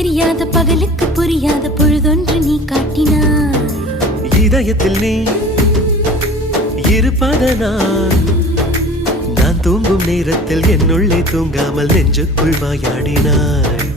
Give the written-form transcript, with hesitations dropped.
தெரியாத பகலுக்கு புரியாத பொழுதொன்று நீ காட்டினாய். இதயத்தில் நீ இருப்பதனால் நான் தூங்கும் நேரத்தில் என்னுள்ளே தூங்காமல் நெஞ்சுக்குள் வாயாடினாய்.